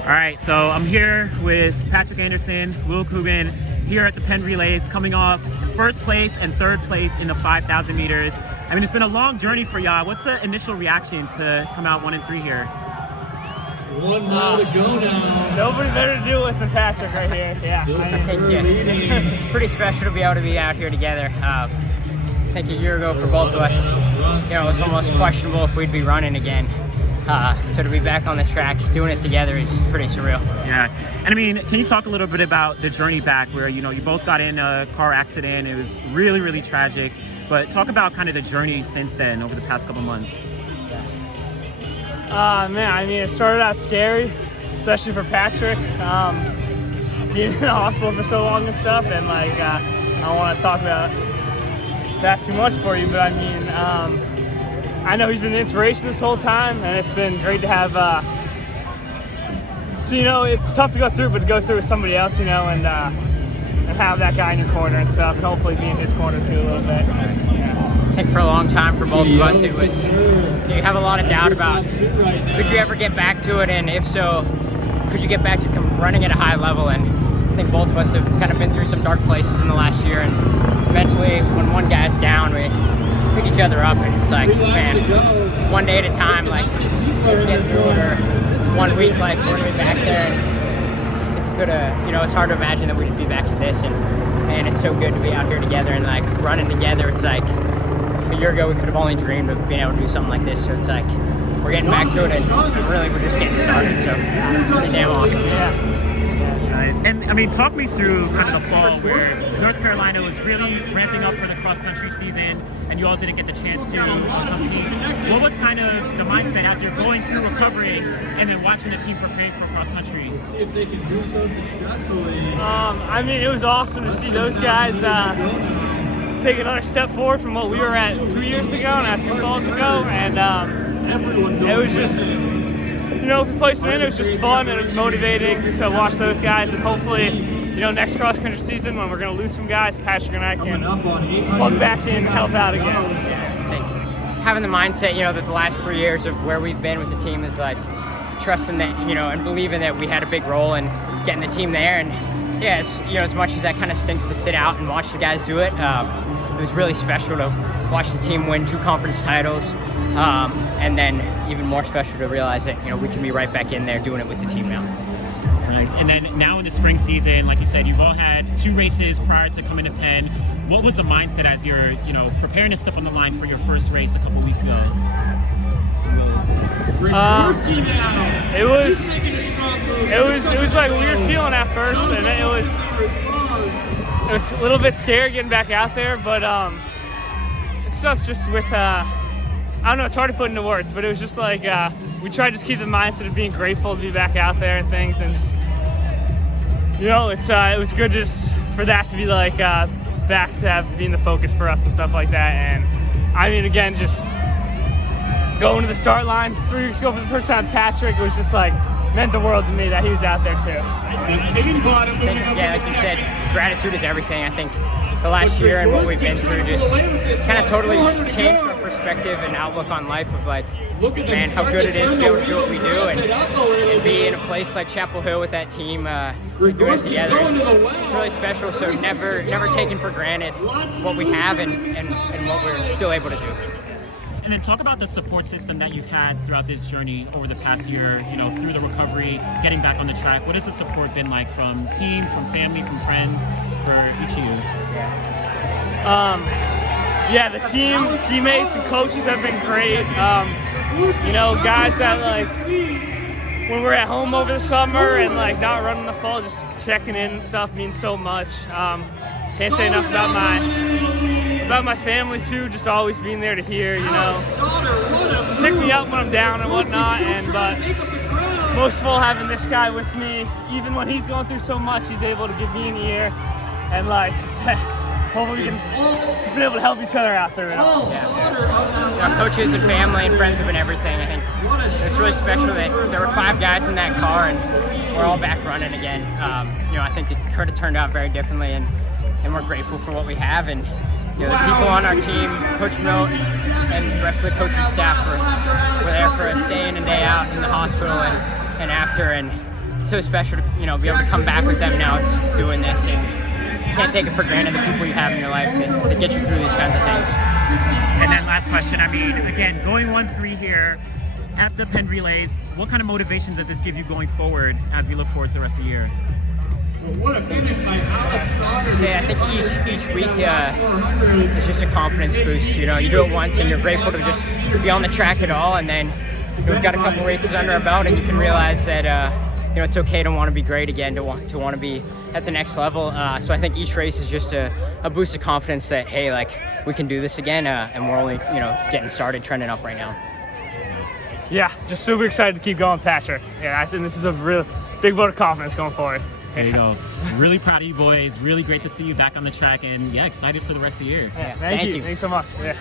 All right, so I'm here with Patrick Anderson, Will Coogan, here at the Penn Relays, coming off first place and third place in the 5,000 meters. I mean, it's been a long journey for y'all. What's the initial reactions to come out 1 and 3 here? 1 mile to go now. Nobody better to do it with than Patrick right here. Yeah, I think it's pretty special to be able to be out here together. I think a year ago for both of us, it was almost questionable if we'd be running again. So to be back on the track, doing it together is pretty surreal. Yeah, and I mean, can you talk a little bit about the journey back where, you both got in a car accident. It was really, really tragic, but talk about kind of the journey since then over the past couple months. Man, I mean, it started out scary, especially for Patrick, being in the hospital for so long and stuff, and I don't want to talk about that too much for you, but I mean, I know he's been the inspiration this whole time, and it's been great to have, it's tough to go through, but to go through with somebody else, and have that guy in your corner and stuff, and hopefully be in his corner too a little bit. Yeah. I think for a long time for both of us, it was, you have a lot of doubt about, could you ever get back to it, and if so, could you get back to running at a high level? And I think both of us have kind of been through some dark places in the last year, and eventually when one guy's down, we pick each other up, and it's like, man, one day at a time, let's get through it, or 1 week, we're gonna be back there. And could have, it's hard to imagine that we'd be back to this, and it's so good to be out here together and running together. It's like a year ago we could have only dreamed of being able to do something like this, so it's like we're getting back to it, and really we're just getting started, so it's pretty damn awesome. Yeah. And I mean, talk me through kind of the fall where North Carolina was really ramping up for the cross-country season, and you all didn't get the chance to compete. What was kind of the mindset as you're going through recovering and then watching the team preparing for cross-country? See if they can do so successfully. I mean, it was awesome to see those guys take another step forward from what we were at 2 years ago, and 2 falls ago, and it was just, if we placed them in, it was just fun, and it was motivating to watch those guys, and hopefully, next cross-country season when we're going to lose some guys, Patrick and I can plug back in and help out again. Yeah, I think having the mindset, that the last 3 years of where we've been with the team is trusting that, and believing that we had a big role in getting the team there. And yeah, as much as that kind of stinks to sit out and watch the guys do it, it was really special to watch the team win 2 conference titles, and then even more special to realize that we can be right back in there doing it with the team now. Nice. And then now in the spring season, like you said, you've all had 2 races prior to coming to Penn. What was the mindset as you're preparing to step on the line for your first race a couple weeks ago? It was like a weird feeling at first, and it was a little bit scary getting back out there, but stuff just with I don't know, it's hard to put into words, but it was just we tried to just keep the mindset of being grateful to be back out there and things, and just it was good just for that to be back to being the focus for us and stuff like that. And I mean, again, just going to the start line 3 weeks ago for the first time, Patrick, it was just meant the world to me that he was out there too. I think, yeah, like you said, gratitude is everything. I think the last year and what we've been through just kind of totally changed our perspective and outlook on life of man, how good it is to be able to do what we do and be in a place like Chapel Hill with that team doing it together. It's really special, so never taken for granted what we have and what we're still able to do. And then talk about the support system that you've had throughout this journey over the past year, through the recovery, getting back on the track. What has the support been like from team, from family, from friends, for each of you? Yeah, the teammates and coaches have been great. Guys that when we're at home over the summer and not running the fall, just checking in and stuff means so much. Can't say enough about my family too, just always being there to hear, pick me up when I'm down and whatnot, but most of all having this guy with me, even when he's going through so much, he's able to give me an ear and just hopefully we can be able to help each other out through it all. Yeah. Coaches and family and friends have been everything. I think it's really special that there were 5 guys in that car and we're all back running again. I think it could have turned out very differently, and we're grateful for what we have. And the people on our team, Coach Milt and the rest of the coaching staff were there for us day in and day out in the hospital, and and after, and it's so special to, you know, be able to come back with them now doing this, and you can't take it for granted the people you have in your life that get you through these kinds of things. And then last question, I mean, again, going 1-3 here at the Penn Relays, what kind of motivation does this give you going forward as we look forward to the rest of the year? What a finish by Alex Sauter. I think each week it's just a confidence boost. You know, you do it once and you're grateful to just be on the track at all, and then we've got a couple races under our belt, and you can realize that you know, it's okay to want to be great again, to want to be at the next level. So I think each race is just a boost of confidence that, hey, like, we can do this again, and we're only, you know, getting started, trending up right now. Yeah, just super excited to keep going, Patrick. Yeah, I think this is a real big vote of confidence going forward. There you go. Really proud of you boys. Really great to see you back on the track, and yeah, excited for the rest of the year. Yeah, thank you. Thanks so much. Yeah.